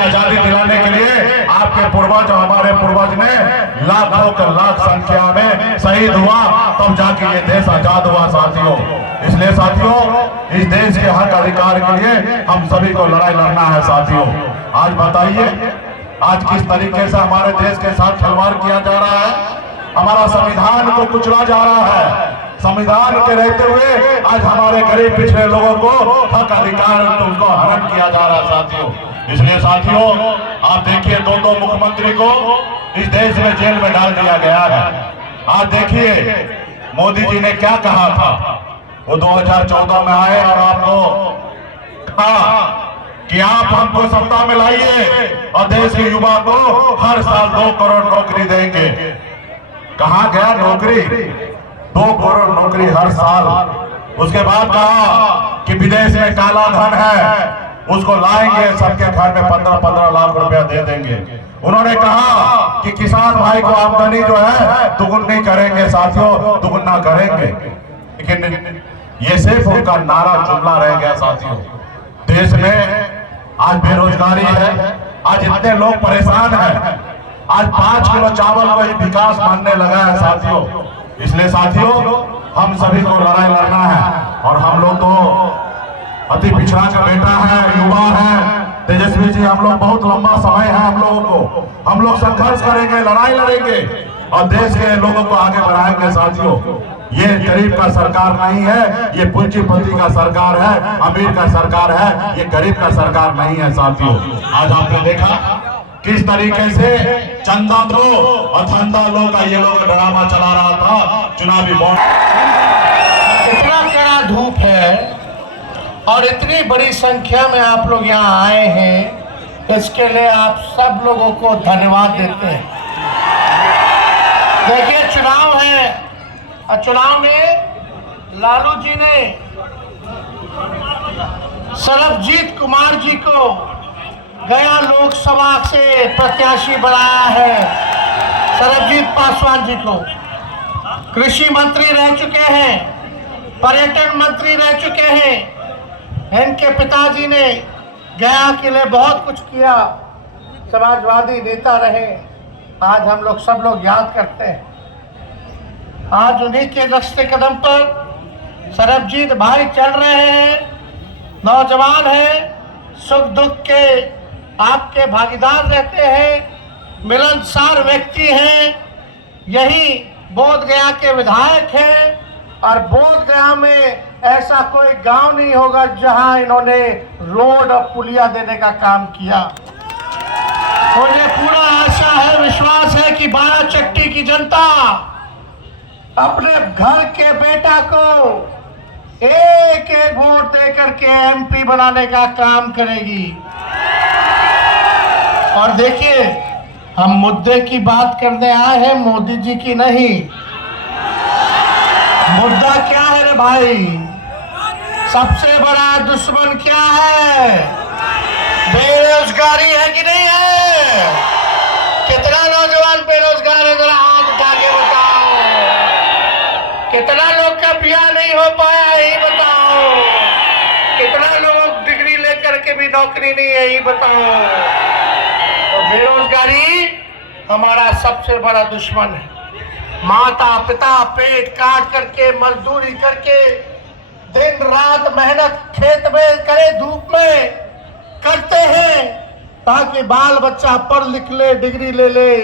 आजादी दिलाने के लिए आपके पूर्वज और हमारे पूर्वज ने लाखों के लाख संख्या में शहीद हुआ, तब जाके ये देश आजाद हुआ साथियों। इसलिए साथियों, इस देश के हक अधिकार के लिए हम सभी को लड़ाई लड़ना है साथियों। आज बताइए, आज किस तरीके से हमारे देश के साथ खिलवाड़ किया जा रहा है, हमारा संविधान को कुचला जा रहा है। संविधान के रहते हुए आज हमारे गरीब पिछड़े लोगों को हक अधिकार उनको हरण किया जा रहा है साथियों। इसलिए साथियों, आप देखिए, दो मुख्यमंत्री को इस देश में जेल में डाल दिया गया है। आज देखिए, मोदी जी ने क्या कहा था, वो 2014 में आए और आपको कहा कि आप हमको सत्ता में लाइए और देश के युवा को हर साल 2 करोड़ नौकरी देंगे। कहाँ गया नौकरी? 2 करोड़ नौकरी हर साल। उसके बाद कहा कि विदेश में काला धन है, उसको लाएंगे, सबके घर में 15-15 लाख रुपया दे देंगे। उन्होंने कहा कि किसान भाई को आमदनी जो है दुगुनी करेंगे साथियों, दुगुना करेंगे। लेकिन ये सिर्फ उनका नारा जुमला रह गया साथियों। देश में आज बेरोजगारी है, आज इतने लोग परेशान हैं, आज 5 किलो चावल को ही विकास मानने लगा है साथियों। इसलिए साथियों, हम सभी को लड़ाई लड़ना है और हम लोग तो अति पिछड़ा का बेटा है, युवा है। तेजस्वी जी, हम लोग बहुत लंबा समय है हम लोगों को, हम लोग संघर्ष करेंगे, लड़ाई लड़ेंगे और देश के लोगों को आगे बढ़ाएंगे साथियों। ये गरीब का सरकार नहीं है, ये पूंजीपति का सरकार है, अमीर का सरकार है, ये गरीब का सरकार नहीं है साथियों। आज आपने देखा किस तरीके से चंदा दो और धंधा लो का ये लोग ड्रामा चला रहा था चुनावी बॉन्ड। इतना कड़ा धूप है और इतनी बड़ी संख्या में आप लोग यहाँ आए हैं, इसके लिए आप सब लोगों को धन्यवाद देते हैं। देखिए, चुनाव है और चुनाव में लालू जी ने सरबजीत कुमार जी को गया लोकसभा से प्रत्याशी बनाया है। सरबजीत पासवान जी को कृषि मंत्री रह चुके हैं, पर्यटन मंत्री रह चुके हैं। इनके पिताजी ने गया के लिए बहुत कुछ किया, समाजवादी नेता रहे। आज हम लोग सब लोग याद करते हैं। आज उन्हीं के रास्ते कदम पर सरबजीत भाई चल रहे हैं, नौजवान हैं, सुख दुख के आपके भागीदार रहते हैं, मिलनसार व्यक्ति हैं। यही बोध गया के विधायक हैं और बोध गया में ऐसा कोई गांव नहीं होगा जहां इन्होंने रोड और पुलिया देने का काम किया। मुझे पूरा आशा है, विश्वास है कि 12 चट्टी की जनता अपने घर के बेटा को एक एक वोट देकर के एमपी बनाने का काम करेगी। और देखिए, हम मुद्दे की बात करने आए हैं, मोदी जी की नहीं। मुद्दा क्या है रे भाई? सबसे बड़ा दुश्मन क्या है? बेरोजगारी है कि नहीं है? कितना नौजवान बेरोजगार है, जरा हाथ उठा के बताओ। कितना लोग का ब्याह नहीं हो पाया है, यही बताओ। कितना लोगों को डिग्री लेकर के भी नौकरी नहीं है, यही बताओ। तो बेरोजगारी हमारा सबसे बड़ा दुश्मन है। माता पिता पेट काट करके, मजदूरी करके, दिन रात मेहनत खेत में करे, धूप में करते हैं ताकि बाल बच्चा पढ़ लिख ले, डिग्री ले ले,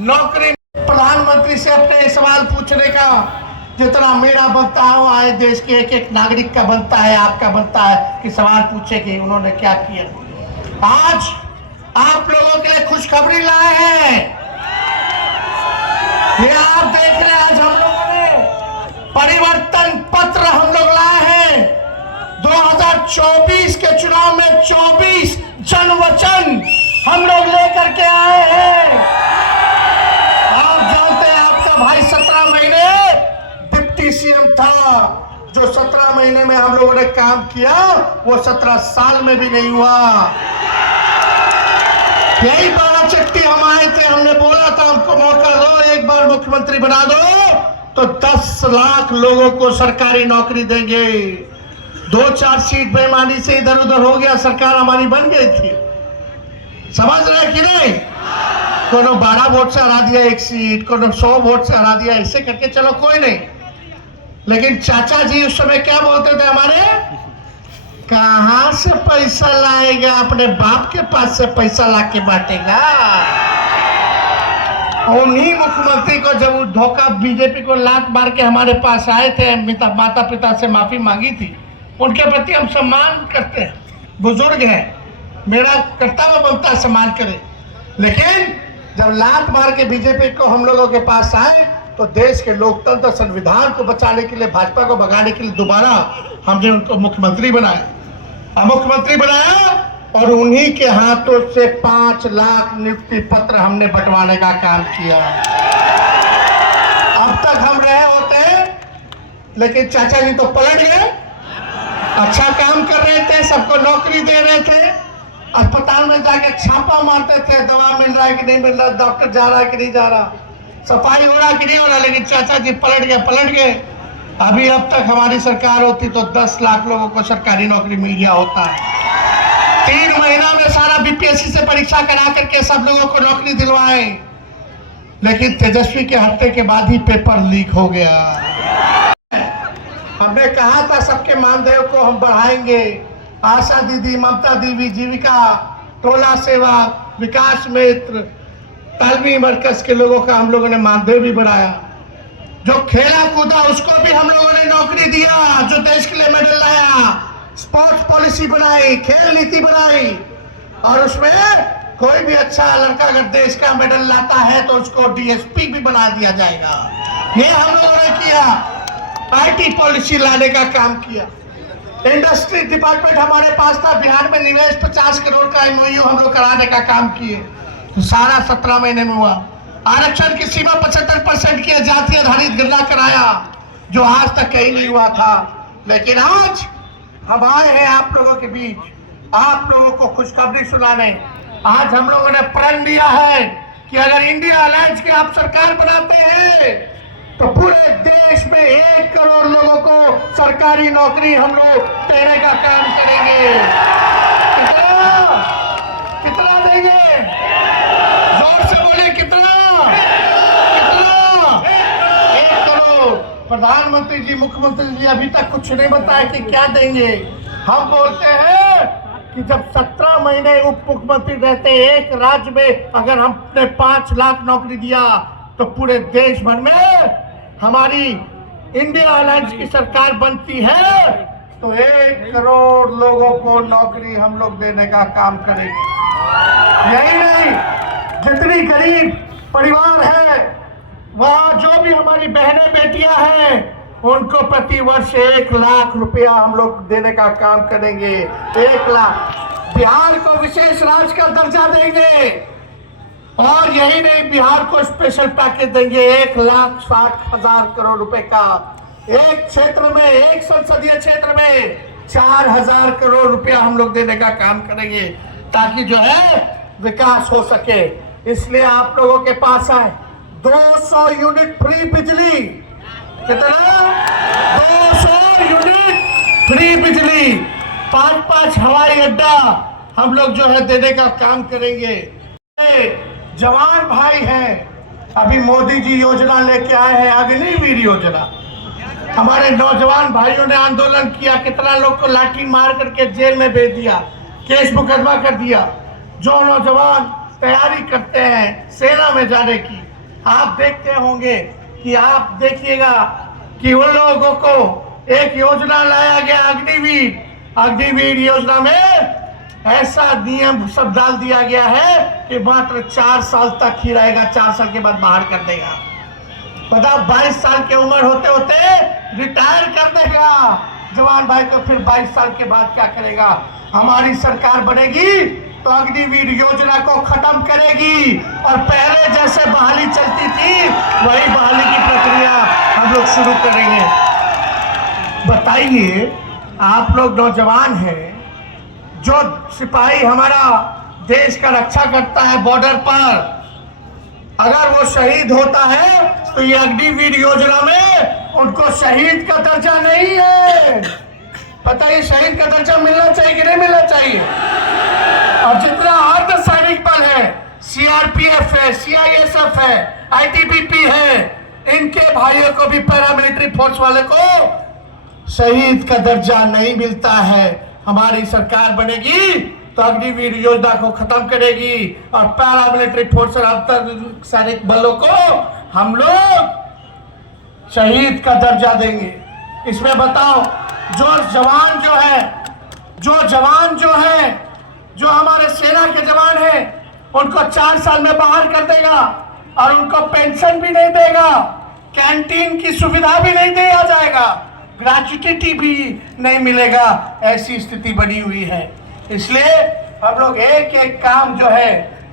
नौकरी। प्रधानमंत्री से अपने सवाल पूछने का जितना मेरा बनता है, आए देश के एक एक नागरिक का बनता है, आपका बनता है कि सवाल पूछे कि उन्होंने क्या किया। आज आप लोगों के लिए खुशखबरी लाए हैं। ये आप देख रहे हैं, आज हम लोगों ने परिवर्तन पत्र हम लोग लाए हैं। 2024 के चुनाव में 24 जनवचन हम लोग लेकर के आए हैं। आप जानते हैं, आपका भाई 17 महीने डिप्टी सीएम था। जो 17 महीने में हम लोगों ने काम किया, वो 17 साल में भी नहीं हुआ। यही 12 चट्टी हम आए थे, हमने बोला था हमको मौका दो, एक बार मुख्यमंत्री बना दो तो 10 लाख लोगों को सरकारी नौकरी देंगे। 2-4 सीट बेईमानी से इधर उधर हो गया, सरकार हमारी बन गई थी। समझ रहे कि नहीं? कोनो 12 वोट से हरा दिया एक सीट, कोनो 100 वोट से हरा दिया, ऐसे करके चलो कोई नहीं। लेकिन चाचा जी उस समय क्या बोलते थे हमारे, कहां से पैसा लाएगा, अपने बाप के पास से पैसा लाके बांटेगा। उन्हीं मुख्यमंत्री को जब वो धोखा बीजेपी को लात मार के हमारे पास आए थे, माता पिता से माफी मांगी थी, उनके प्रति हम सम्मान करते हैं, बुजुर्ग हैं, मेरा कर्तव्य बनता है सम्मान करे। लेकिन जब लात मार के बीजेपी को हम लोगों के पास आए तो देश के लोकतंत्र संविधान को बचाने के लिए, भाजपा को भगाने के लिए दोबारा हमने उनको मुख्यमंत्री बनाया। मुख्यमंत्री बनाया और उन्हीं के हाथों से 5 लाख नियुक्ति पत्र हमने बंटवाने का काम किया। अब तक हम रहे होते, लेकिन चाचा जी तो पलट गए। अच्छा काम कर रहे थे, सबको नौकरी दे रहे थे, अस्पताल में जाके छापा मारते थे, दवा मिल रहा है कि नहीं मिल रहा, डॉक्टर जा रहा है कि नहीं जा रहा, सफाई हो रहा कि नहीं हो रहा। लेकिन चाचा जी पलट गए। अभी अब तक हमारी सरकार होती तो 10 लाख लोगों को सरकारी नौकरी मिल गया होता। 3 महीना में सारा बीपीएससी से परीक्षा करा करके सब लोगों को नौकरी दिलवाए। लेकिन तेजस्वी के हत्या के बाद ही पेपर लीक हो गया। हमने कहा था सबके मानदेय को हम बढ़ाएंगे, आशा दीदी, ममता दीदी, जीविका, टोला सेवा, विकास मित्र, तालमी मरकज के लोगों का हम लोगों ने मानदेय भी बढ़ाया। जो खेला कूदा उसको भी हम लोगों ने नौकरी दिया, जो देश के लिए मेडल लाया, स्पोर्ट्स पॉलिसी बनाई, खेल नीति बनाई, और उसमें कोई भी अच्छा लड़का अगर देश का मेडल लाता है तो उसको डीएसपी भी बना दिया जाएगा। ये हम लोगों ने किया। आईटी पॉलिसी लाने का काम किया। इंडस्ट्री डिपार्टमेंट हमारे पास था, बिहार में निवेश 50 करोड़ का एमओयू हम लोग कराने का काम किए, तो सारा 17 महीने में हुआ। आरक्षण की सीमा 75% की जाति आधारित गणना कराया, जो आज तक कहीं नहीं हुआ था। लेकिन आज हम आए हैं आप लोगों के बीच, आप लोगों को खुशखबरी सुनाने। आज हम लोगों ने प्रण लिया है कि अगर इंडिया अलायंस की आप सरकार बनाते हैं तो पूरे देश में 1 करोड़ लोगों को सरकारी नौकरी हम लोग देने का काम करेंगे। कितना देंगे? जोर से बोले, कितना? 1 करोड़। प्रधानमंत्री जी, मुख्यमंत्री जी अभी तक कुछ नहीं बताया कि क्या देंगे। हम बोलते हैं कि जब 17 महीने उप मुख्यमंत्री रहते एक राज्य में अगर हमने 5 लाख नौकरी दिया तो पूरे देश भर में हमारी इंडिया अलायंस की सरकार बनती है तो 1 करोड़ लोगों को नौकरी हम लोग देने का काम करेंगे। यही नहीं, जितनी गरीब परिवार है, वहाँ जो भी हमारी बहनें बेटियां हैं, उनको प्रति वर्ष 1 लाख रुपया हम लोग देने का काम करेंगे। 1 लाख। बिहार को विशेष राज्य का दर्जा देंगे, और यही नहीं, बिहार को स्पेशल पैकेज देंगे 1,60,000 करोड़ रुपए का। एक क्षेत्र में, एक संसदीय क्षेत्र में 4,000 करोड़ रुपया हम लोग देने का काम करेंगे, ताकि जो है विकास हो सके। इसलिए आप लोगों के पास आए 200 यूनिट फ्री बिजली। कितना? 200 यूनिट फ्री बिजली। 5-5 हवाई अड्डा हम लोग जो है देने का काम करेंगे। जवान भाई हैं, अभी मोदी जी योजना लेके आए हैं, अग्निवीर योजना। हमारे नौजवान भाइयों ने आंदोलन किया, कितना लोग को लाठी मार करके जेल में भेज दिया, केस मुकदमा कर दिया। जो नौजवान तैयारी करते हैं सेना में जाने की, आप देखते होंगे कि आप देखिएगा कि उन लोगों को एक योजना लाया गया, अग्निवीर योजना में ऐसा नियम सब डाल दिया गया है कि मात्र 4 साल तक ही रहेगा, 4 साल के बाद बाहर कर देगा। पता, 22 साल की उम्र होते होते रिटायर कर देगा जवान भाई को, फिर 22 साल के बाद क्या करेगा? हमारी सरकार बनेगी तो अग्निवीर योजना को खत्म करेगी, और पहले जैसे बहाली चलती थी वही बहाली की प्रक्रिया हम लोग शुरू करेंगे। बताइए, आप लोग नौजवान हैं, जो सिपाही हमारा देश का रक्षा करता है बॉर्डर पर, अगर वो शहीद होता है तो ये अग्निवीर योजना में उनको शहीद का दर्जा नहीं है। पता है, शहीद का दर्जा मिलना चाहिए कि नहीं मिलना चाहिए? और जितना अर्ध सैनिक सीआरपीएफ है, सीआईएसएफ है, आईटीबीपी है, इनके भाइयों को भी, पैरामिलिट्री फोर्स वाले को शहीद का दर्जा नहीं मिलता है। हमारी सरकार बनेगी तो अग्निवीर योजना को खत्म करेगी और पैरामिलिट्री फोर्स और अर्धसैनिक बलों को हम लोग शहीद का दर्जा देंगे। इसमें बताओ, जो जवान जो हमारे सेना के जवान हैं, उनको 4 साल में बाहर कर देगा और उनको पेंशन भी नहीं देगा, कैंटीन की सुविधा भी नहीं दिया जाएगा, ग्रेच्युटी भी नहीं मिलेगा। ऐसी स्थिति बनी हुई है। इसलिए हम लोग एक एक काम जो है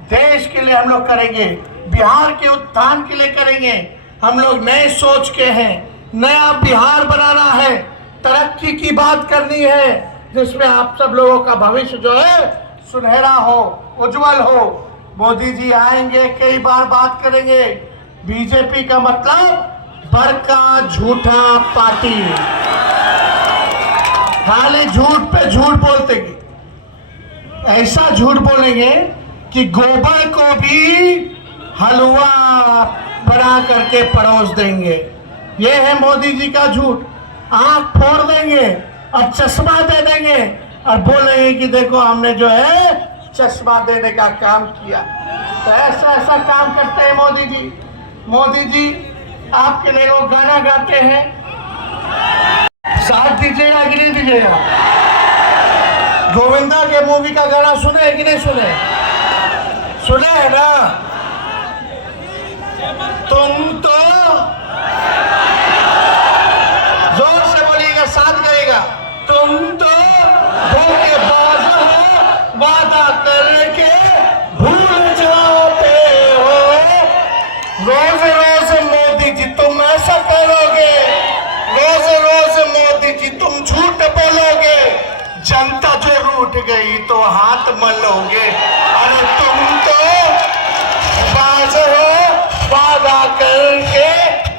देश के लिए हम लोग करेंगे, बिहार के उत्थान के लिए करेंगे। हम लोग नए सोच के हैं, नया बिहार बनाना है, तरक्की की बात करनी है, जिसमें आप सब लोगों का भविष्य जो है सुनहरा हो, उज्जवल हो। मोदी जी आएंगे, कई बार बात करेंगे। बीजेपी का मतलब बड़का झूठा पार्टी, खाली झूठ पे झूठ बोलते हैं। ऐसा झूठ बोलेंगे कि गोबर को भी हलवा बना करके परोस देंगे। ये है मोदी जी का झूठ। आंख फोड़ देंगे और चश्मा दे देंगे और बोलेंगे कि देखो हमने जो है चश्मा देने का काम किया। तो ऐसा काम करते हैं मोदी जी। मोदी जी आपके लिए लोग गाना गाते हैं, साथ दीजिएगा कि नहीं दीजिएगा? गोविंदा के मूवी का गाना सुने कि नहीं सुने? सुने है ना? तुम तो जोर से बोलिएगा, साथ गाएगा। तुम तो धोखेबाज हो, वादा करके भूल जाते हो। रोज रोज मोदी जी तुम ऐसा करोगे, रोज रोज मोदी जी तुम झूठ बोलोगे, जनता जो रूठ गई तो हाथ मलोगे। अरे तुम तो बाज हो, वादा करके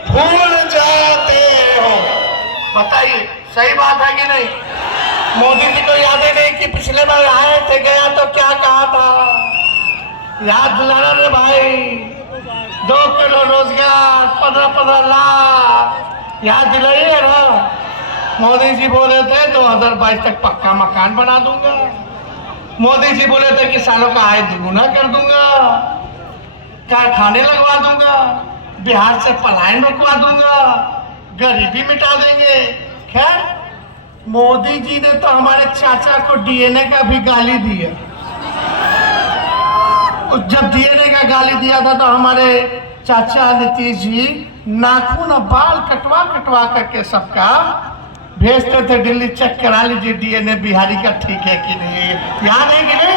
भूल जाते हो। बताइए सही बात है कि नहीं? मोदी जी को याद है नहीं कि पिछले बार आए थे, गया तो क्या कहा था? याद दिलाना रे भाई। 2 किलो रोजगार, 15-15 लाख, याद दिलाइए ना। मोदी जी बोले थे 2022 तक पक्का मकान बना दूंगा। मोदी जी बोले थे किसानों का आय दुगुना कर दूंगा, कारखाने लगवा दूंगा, बिहार से पलायन रुकवा दूंगा, गरीबी मिटा देंगे। खैर, मोदी जी ने तो हमारे चाचा को डीएनए का भी गाली दिया। जब डीएनए का गाली दिया था तो हमारे चाचा नीतीश जी नाखून और बाल कटवा कटवा करके सबका भेजते थे दिल्ली, चेक करा लीजिए डीएनए बिहारी का ठीक है कि नहीं। याद है कि नहीं?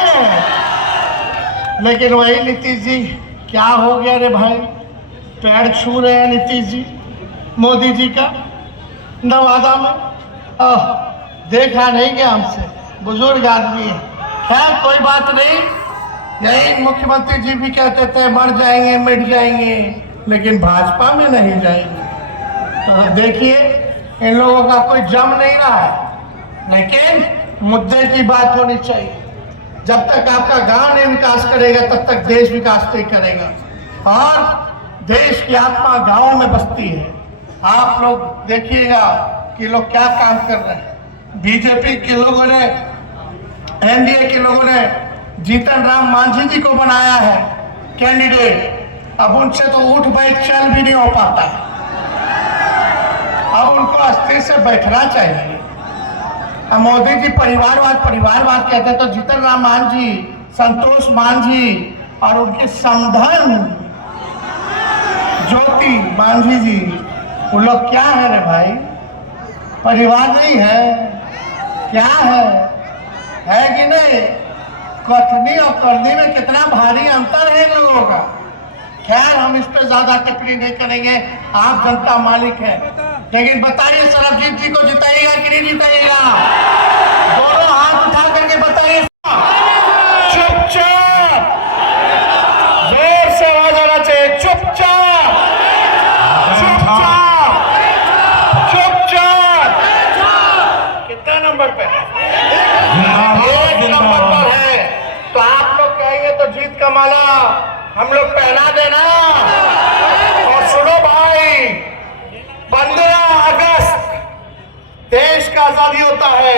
लेकिन वही नीतीश जी, क्या हो गया रे भाई? पैर छू रहे हैं नीतीश जी मोदी जी का नवादा में। देखा नहीं गया हमसे, बुजुर्ग आदमी है। खैर कोई बात नहीं, यही मुख्यमंत्री जी भी कहते थे मर जाएंगे मिट जाएंगे, लेकिन भाजपा में नहीं जाएंगे। तो देखिए इन लोगों का कोई जम नहीं रहा है, लेकिन मुद्दे की बात होनी चाहिए। जब तक आपका गांव नहीं विकास करेगा तब तक देश विकास नहीं करेगा, और देश की आत्मा गांवों में बसती है। आप लोग देखिएगा कि लोग क्या काम कर रहे हैं। बीजेपी के लोगों ने, एनडीए के लोगों ने जीतन राम मांझी जी को बनाया है कैंडिडेट। अब उनसे तो उठ बैठ चल भी नहीं हो पाता है। अब उनको अस्थिर से बैठना चाहिए। अब मोदी जी परिवारवाद कहते तो जीतन राम मांझी, संतोष मांझी और उनके समधन ज्योति मांझी जी, वो लोग क्या है रे भाई? परिवार नहीं है? क्या है कि नहीं? कथनी और करनी में कितना भारी अंतर है इन लोगों का। खैर हम इस पे ज्यादा टिप्पणी नहीं करेंगे, आप जनता मालिक है। लेकिन बताइए सरबजीत जी को जिताइएगा कि नहीं जिताइएगा? दोनों हाथ उठा करके बताइए। चुपचाप, जोर से आवाज आना चाहिए। चुपचाप, चुपचाप, चुपचाप। कितना नंबर पे? 1 नंबर पर है। तो आप लोग कहेंगे तो जीत का माला हम लोग पहना देना। और सुनो भाई, 15 अगस्त देश का आजादी होता है।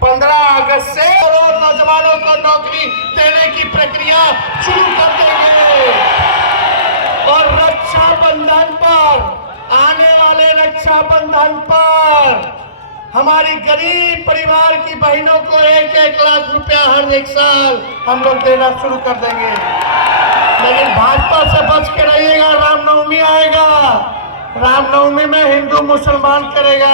15 अगस्त से नौजवानों को नौकरी देने की प्रक्रिया शुरू कर देंगे। और रक्षाबंधन पर, आने वाले रक्षाबंधन पर हमारी गरीब परिवार की बहनों को 1-1 लाख रुपया हर एक साल हम लोग देना शुरू कर देंगे। लेकिन भाजपा से बच के रहिएगा, रामनवमी आएगा, रामनवमी में हिंदू मुसलमान करेगा।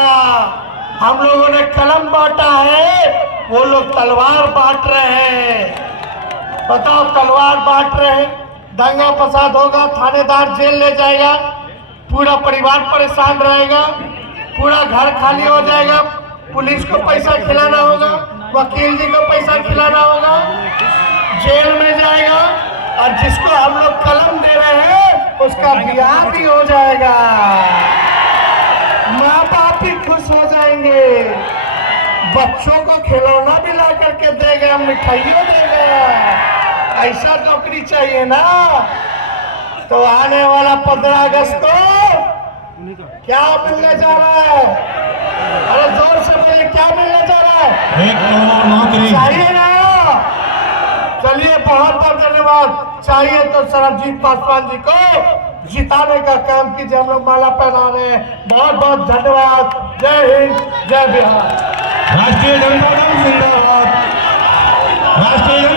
हम लोगों ने कलम बांटा है, वो लोग तलवार बांट रहे हैं। बताओ, तलवार बांट रहे हैं, दंगा फसाद होगा, थानेदार जेल ले जाएगा, पूरा परिवार परेशान रहेगा, पूरा घर खाली हो जाएगा, पुलिस को पैसा खिलाना होगा, वकील जी को पैसा खिलाना होगा, जेल में जाएगा। और जिसको हम लोग कलम दे रहे हैं उसका ब्याह भी हो जाएगा, माँ बाप भी खुश हो जाएंगे, बच्चों को खिलौना भी ला करके देगा, मिठाइयों देगा। ऐसा नौकरी चाहिए ना। तो आने वाला 15 अगस्त को क्या मिलने जा रहा है? अरे जोर से बोलिए, क्या मिलने जा रहा है? 1 करोड़ नौकरी चाहिए ना। चलिए, बहुत बहुत धन्यवाद। चाहिए तो सरबजीत पासवान जी को जिताने का काम कीजिए। हम लोग माला पहना रहे हैं। बहुत बहुत धन्यवाद। जय हिंद, जय बिहार। राष्ट्रीय जनता दल जिंदाबाद। राष्ट्रीय